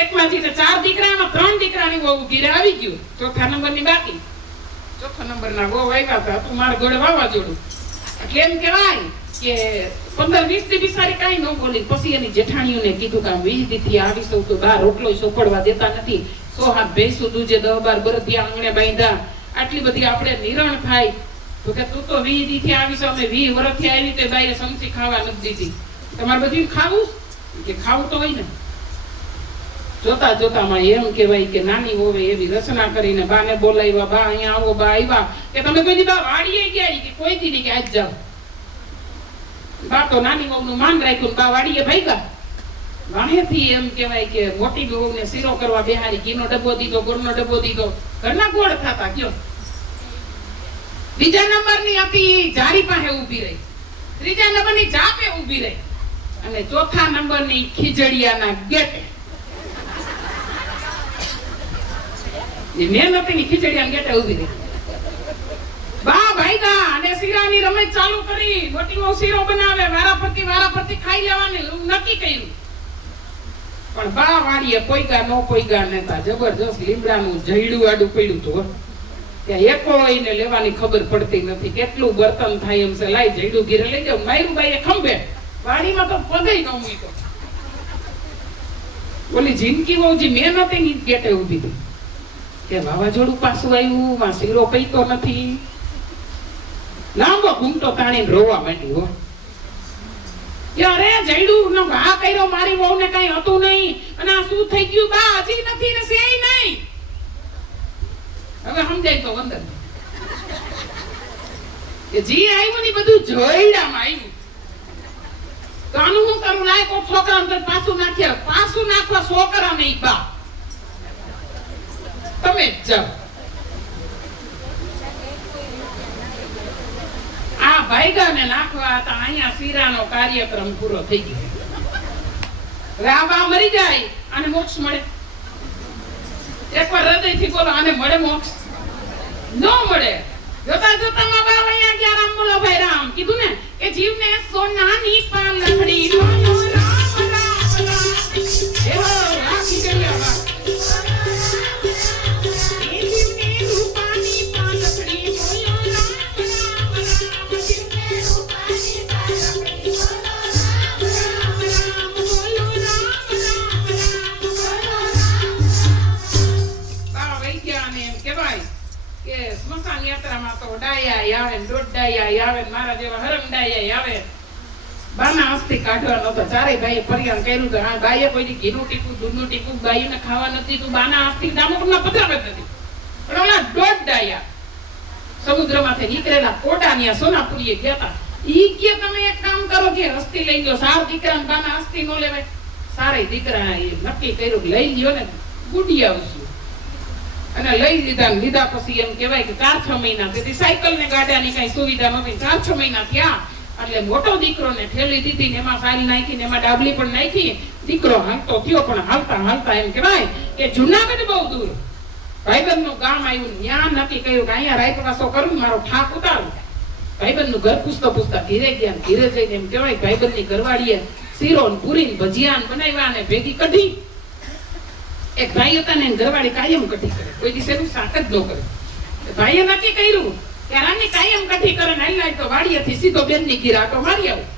એકમાંથી તો 4 દીકરામાં 3 દીકરાની વહુ ઊભી રહે, આવી ગયું. ચોથા નંબરની બાકી. ચોથા નંબરના વહુ આવ્યા હતા, તું મારા ગોળે વાવાઝોડું. એટલે એમ કહેવાય કે 15-20 દી બિચારી કાંઈ ન બોલી. પછી એની જેઠાણીઓને કીધું કે 20 દીથી આવીશું તો બહાર રોટલો સોપડવા દેતા નથી. 100 હાથ ભેંસું દૂજે, 10-12 બળદિયા આંગણે બાંધ્યા, આટલી બધી આપણે નિરણ થાય. તો કે તું તો 20 દીથી આવીશ, અમે 20 વર્ષથી આવી તો બાઈએ સમસી ખાવા નથી દીધી. તમારે બધું ખાવું કે ખાવું તો હોય ને. જોતા જોતામાં એમ કહેવાય કે નાની હોવે એવી રચના કરીને બાને બોલાવ્યા, બા અહીંયા આવો, બા આવ્યા. કે તમે કોઈ દી બા વાડીએ ગયા કે કોઈ દી નહીં કે આજ જાઓ. બા તો નાની વહુનું માન રાખ્યું, બા વાડીએ ભાગ્યા. વાણેથી એમ કહેવાય કે મોટી વહુને શીરો કરવા બેહારી, ઘીનો ડબ્બો દીધો, ગોળનો ડબ્બો દીધો, ઘરના ગોળ ખાતા ગયો. બીજા નંબરની હતી જારી પાસે ઊભી રહી, ત્રીજા નંબરની જાપે ઊભી રહી, અને ચોથા નંબરની ખીજડીયાના ગેટે. મેં નતીની ખીજડીયાના ગેટે ઊભી રહી. બા ભાઈગા અને શીરાની રમત ચાલુ કરી. મોટી વહુ શીરો બનાવે, વારાફરતી ખાઈ લેવાની નક્કી કર્યું. પણ બા વાડીએ પોઈગા નો પોઈગા નતા. જબરજસ્ત લીમડાનું જઈડું આડું પડ્યું હતું. ત્યાં એકોઈને લેવાની ખબર પડતી નથી. કેટલું બર્તન થાય એમ છે. લાઈ જઈડું ઘીરે લઈ જાવ. માયરું બાઈએ ખંભે, વાડીમાં તો પગે ન મૂક્યો. ઓલી જિંદગી વહુજી મેં નતી ની ગેટે ઊભી હતી કે વાવાઝોડું પાછું આવ્યું, માં શીરો પૈતો નથી. લાંબો ઘૂમટો તાણીને રોવા માંડી. હો અરે જઈડું નો ઘા કર્યો, મારી વહુને કઈ હતું નહીં, અને આ શું થઈ ગયું બા? હજી નથી ને સેય નહીં. હવે સમજાય તો વંદન કે જી આવ્યું ને બધું જોઈડામાં આવ્યું. તો આનું હું કરું? લાય કોઈ છોકરા અંદર પાછું નાખ્યા. પાછું નાખવા છોકરા નહીં, બા તમે જ જાઓ. આ ભાઈગાને નાખવા હતા. અહીંયા શીરાનો કાર્યક્રમ પૂરો થઈ ગયો. રાવા મરી જાય અને મોક્ષ મળે. એકવાર હૃદયથી બોલો, આને મળે મોક્ષ? ન મળે. જોતા જોતામાં બાપ અહીંયા ગયા. રામ બોલો ભાઈ રામ. કીધું ને કે જીવને સોનાની પાલખડી બોલો રામ રામ રામ. એવો રાખી ગયો બા. સ્મશાન યાત્રામાં તો ડાયા આવે, દોઢ ડાયા આવે, મારા જેવા હરમ ડાયા આવે. બાના અસ્થિ કાઢવાનો તો ચારે ભાઈએ પરિયાણ કર્યું તો હા બાઈએ કોઈ ઘીનું ટીપું, દૂધનું ટીપું બાઈને ખાવા નથી તો બાના અસ્થિ દામોદરના પધરાવે નથી. પણ ઓલા દોઢ ડાયા સમુદ્રમાંથી નીકળેલા કોટાનિયા સોનાપુરીએ ગયા હતા. ઈ કે તમે એક કામ કરો કે અસ્થિ લઈ ગયો. સાર દીકરાને બાના અસ્થિ નો લેવાય. સારે દીકરા નક્કી કર્યું લઈ ગયો ને ગુડી આવશું. અને લઈ લીધા પછી એમ કહેવાય કે 4-6 મહિના તેથી સાયકલ ને ગાડાની કઈ સુવિધા નહોતી. 4-6 મહિના થયા એટલે મોટો દીકરો ને ઠેલી દીધી ને એમાં સારી નાખી ને એમાં ડાબલી પણ નાખી. દીકરો હાલતો થયો પણ હાલતા હાલતા એમ કહેવાય કે જુનાગઢ બહુ દૂર ભાઈબંધ નું ગામ આવ્યું. ત્યાં નક્કી કર્યું કે અહીંયા રાયપરાસો કરું, મારો ઠાક ઉતારું. ભાઈબંધ નું ઘર પૂછતા ઘીરે ગયા. ઘીરે જઈને એમ કહેવાય ભાઈબંધ ની ઘરવાળીએ શીરો ને પૂરી ને ભજીયા બનાવ્યા અને ભેગી કઢી. એક ભાઈ હતા ને ઘરવાળી કાયમ કઢી કરે, કોઈ દિવસે એનું શાક જ ન કરે. ભાઈએ નક્કી કર્યું કે રાની કાયમ કઢી કરે ને હાલ તો વાડીએથી સીધો બેન ની ઘીર આટો મારી આવું.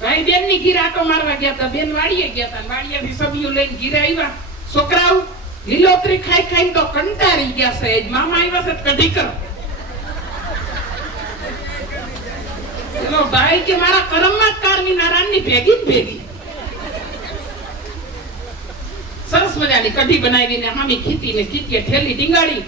ભાઈ બેન ની ઘીર આટો મારવા ગયા હતા. બેન વાડીએ ગયા હતા. વાડીએથી સબીઓ લઈને ઘીરે આવ્યા. છોકરાઓ લીલોતરી ખાઈ ખાઈ તો કંટાળી ગયા છે. મામા આવ્યા છે કઢી કરો. ચલો ભાઈ કે મારા કરમમાં જ કારમી નારાયણની ભેગી જ ભેગી સરસ મજાની કઢી બનાવીને હામી ખીતીને ખીતીએ ઠેલી ટીંગાડી.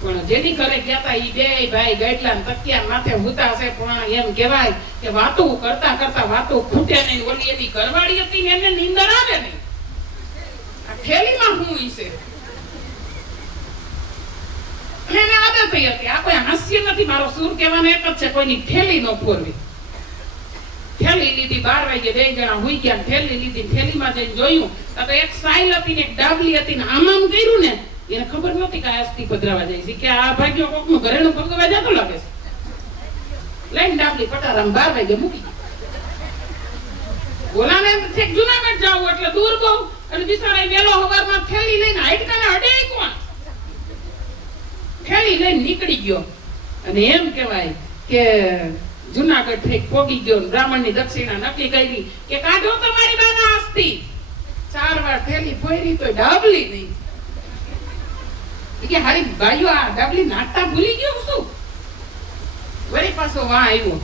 પણ જેની ઘરે ગયા હતા ઈ બે ભાઈ ગાડલા ને તકિયા માથે હુતા છે. પણ એમ કહેવાય કે વાતો કરતા કરતા વાતો ખૂટે નહીં. ઓલી એની ઘરવાળી હતી ને એને નીંદર આવે નહીં. આ ઠેલીમાં હું ઈસે એને આદત થઈ હતી. આ કોઈ હાસ્ય નથી. મારો સૂર કહેવાનો એક જ છે, કોઈની ઠેલી ન ફોરવી. ઠેલી લીધી. 12 વાગે બે જણા હુઈ ગયા. ઠેલી લીધી. ઠેલીમાં જઈને જોયું તો એક સાઈલ હતી ને એક ડાબલી હતી ને આમ કર્યું ને એને ખબર નહોતી કે આ અસ્થિ પધરાવા જાય છે કે આ ભાગ્યો કોકનું ઘરેણું ભગવા જતો લાગે છે. લઈને ડાબલી પટારામ 12 વાગે મૂકી. ઓલાને ઠેક જુનાગઢ જાવું એટલે દૂર બહુ અને બિચારા વેલો હવારમાં થેલી લઈને હાઈટકાને અડે કોણ? થેલી લઈને નીકળી ગયો અને એમ કહેવાય કે જુનાગઢ થી પોગી ગયો ને બ્રાહ્મણની દક્ષિણા નક્કી કરી કે કાઢો તમારી બાના આસ્તી. 4 વાર થેલી ફોરી તો ડાબલી નહીં. કે હારી ભાઈઓ આ ડાબલી નાટતા ભૂલી ગયો શું? વળી પાછો વાં આવ્યો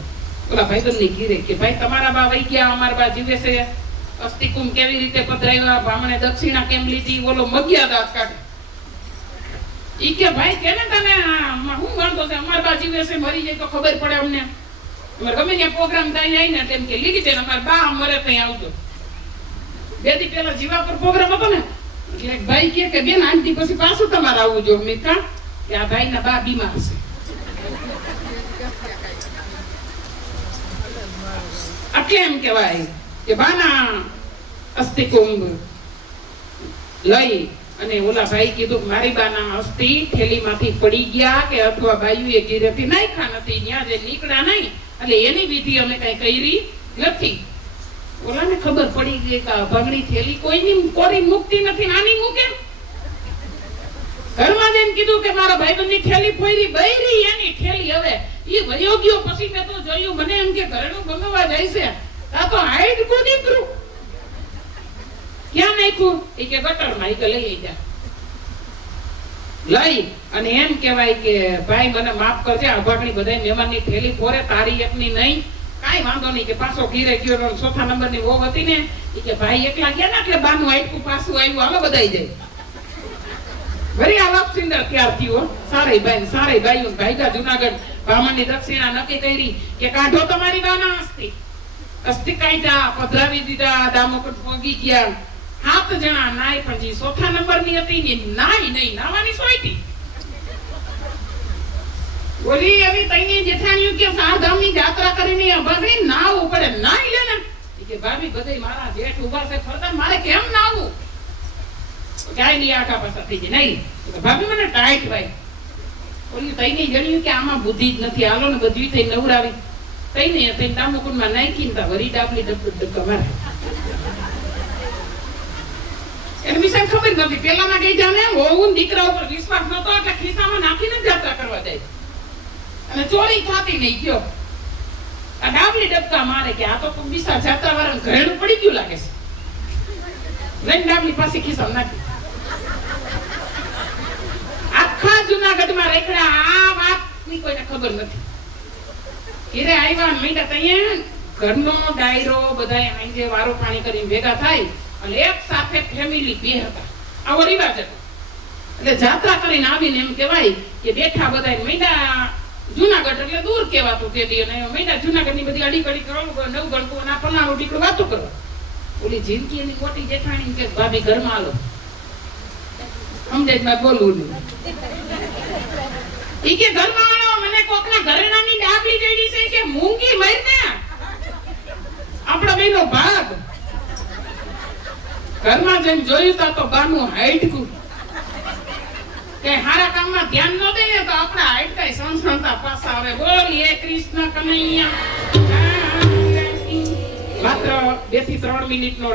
ઓલા ભાઈબંધની ઘીરે કે ભાઈ તમારા બા વઈ ગયા, અમારા બા જીવે છે, અસ્તિકુમ કેવી રીતે પધરાવ્યા, બ્રાહ્મણે દક્ષિણા કેમ લીધી, ઓલો મગ્યા દાંત કાઢે. ઈ કે ભાઈ કેને તને હું વાંધો છે, અમારા બા જીવે છે, મરી જાય તો ખબર પડે અમને. અમારે ગમે ત્યાં પ્રોગ્રામ થાય જાય ને તેમ કે લીધી બેન અમારા બા મરે ત્યાં આવજો. 2 દી પહેલા જીવા પર પ્રોગ્રામ હતો ને એટલે એક ભાઈ કે બેન આંટી પછી પાછું તમારે આવવું જો. મેં કહ્યું કે આ ભાઈના બા બીમાર છે. એટલે એમ કહેવાય કે બાના અસ્થિકુંભ લઈ અને ઓલા ભાઈ કીધું મારી બાના અસ્થિ થેલીમાંથી પડી ગયા કે અથવા બાયુએ ઘીરેથી નાખ્યા નથી, ત્યાં જે નીકળ્યા નહીં એટલે એની વિધિ અમે કઈ કરી નથી. ઓલાને ખબર પડી ગઈ કે ભગણી થેલી કોઈની કોરી મુક્તિ નથી, નાની મૂકે. ઘરમાં જઈને કીધું કે મારા ભાઈબંધની થેલી ફોરી બૈરી એની થેલી હવે ઈ વયો ગયો. પછી મેં તો જોયું મને એમ કે ઘરનું ગમવા જાય છે, આ તો હાઈડ કો નીકળું. ક્યાં નાખ્યું? એ કે ગટરમાં. એ કે લઈ જા. લઈ અને એમ કહેવાય કે ભાઈ મને માફ કરજે, અભાગણી બધાય મહેમાનની થેલી ફોરે, તારી એકની નહીં. કાઈ વાંધો નહીં કે પાછો ઘીરે ગયો. 4થા નંબરની વહુ હતી ને એ કે ભાઈ એકલા ગયા ને એટલે બાનું આટકું પાછું આવ્યું, હાલો બધાય જાય. વળી આ વાપસિંદર ત્યાર થયો. સારે ભાઈ ભાઈગા જુનાગઢ બ્રાહ્મણની દક્ષિણા નક્કી કરી કે કાઢો તમારી બાના અસ્થિ. અસ્થિ કાઢ્યા, પધરાવી દીધા, દામોકટ પોગી ગયા. 7 જણા નાય પણ જે 4થા નંબરની હતી ને નાય નહીં, નાવાની સોયથી. બોલી એવી તઈની જેઠાણીઓ કે 4 ધામની યાત્રા કરીને ભગણી નાવું પડે, નાઈ લે ને. કે ભાભી બધાય મારા જેઠ ઉભા છે ફરતા, મારે કેમ નાવું? ક્યાંય નહીં આખા પાછા થઈ જાય. નહીં ભાભી મને ટાઈટ ભાઈ. ઓલી તઈને જણ્યું કે આમાં બુદ્ધિ જ નથી, હાલો ને બધી થઈ નવરાવી. તઈને તઈને દામોકુંડમાં નાખીને તા વરી ડાબલી ડબકા મારે. એને વિશે ખબર નથી. પેલાના કઈ જાણે હોવું દીકરા ઉપર વિશ્વાસ નતો એટલે ખિસ્સામાં નાખીને જ યાત્રા કરવા જાય અને ચોરી થાતી નહીં. ગયો આ ડાબલી ડબકા મારે કે આ તો બીસા જાત્રા વાળાને ઘરેણું પડી ગયું લાગે છે. લઈને ડાબલી પાસે ખિસ્સામાં નાખી. આખા જુનાગઢમાં રેખડા આ વાતની કોઈને ખબર નથી. ઘરે આવ્યા મીંડા તૈયાર ઘરનો ડાયરો બધાય આંજે વારો પાણી કરીને ભેગા થાય અને એક સાથે ફેમિલી 2 હતા. આવો રિવાજ હતો. એટલે જાત્રા કરીને આવીને એમ કહેવાય કે બેઠા બધાય મીંડા જુનાગઢ એટલે દૂર કહેવાતું તે દી. અને મીંડા જુનાગઢની બધી અડી કડી કરવાનું, નવ ગણકું ના પલાણું દીકરું વાતો કરવા. ઓલી જિંદગીની મોટી જેઠાણી કે ભાભી ઘરમાં આલો સમજે બોલવું નહીં. ઈ કે ઘરમાં આવો, મને કોકના ઘરેણાની ડાબલી જડી છે કે મૂંગી મરને આપણો બેનો ભાગ. ઘરમાં જઈને જોયું તો બાનું હાઈટકું કે હારા કામમાં ધ્યાન ન દે ને તો આપણા હાઈટકાઈ સંસંતા પાછા આવે. બોલીએ કૃષ્ણ કનૈયા. માત્ર 2 થી 3 મિનિટનો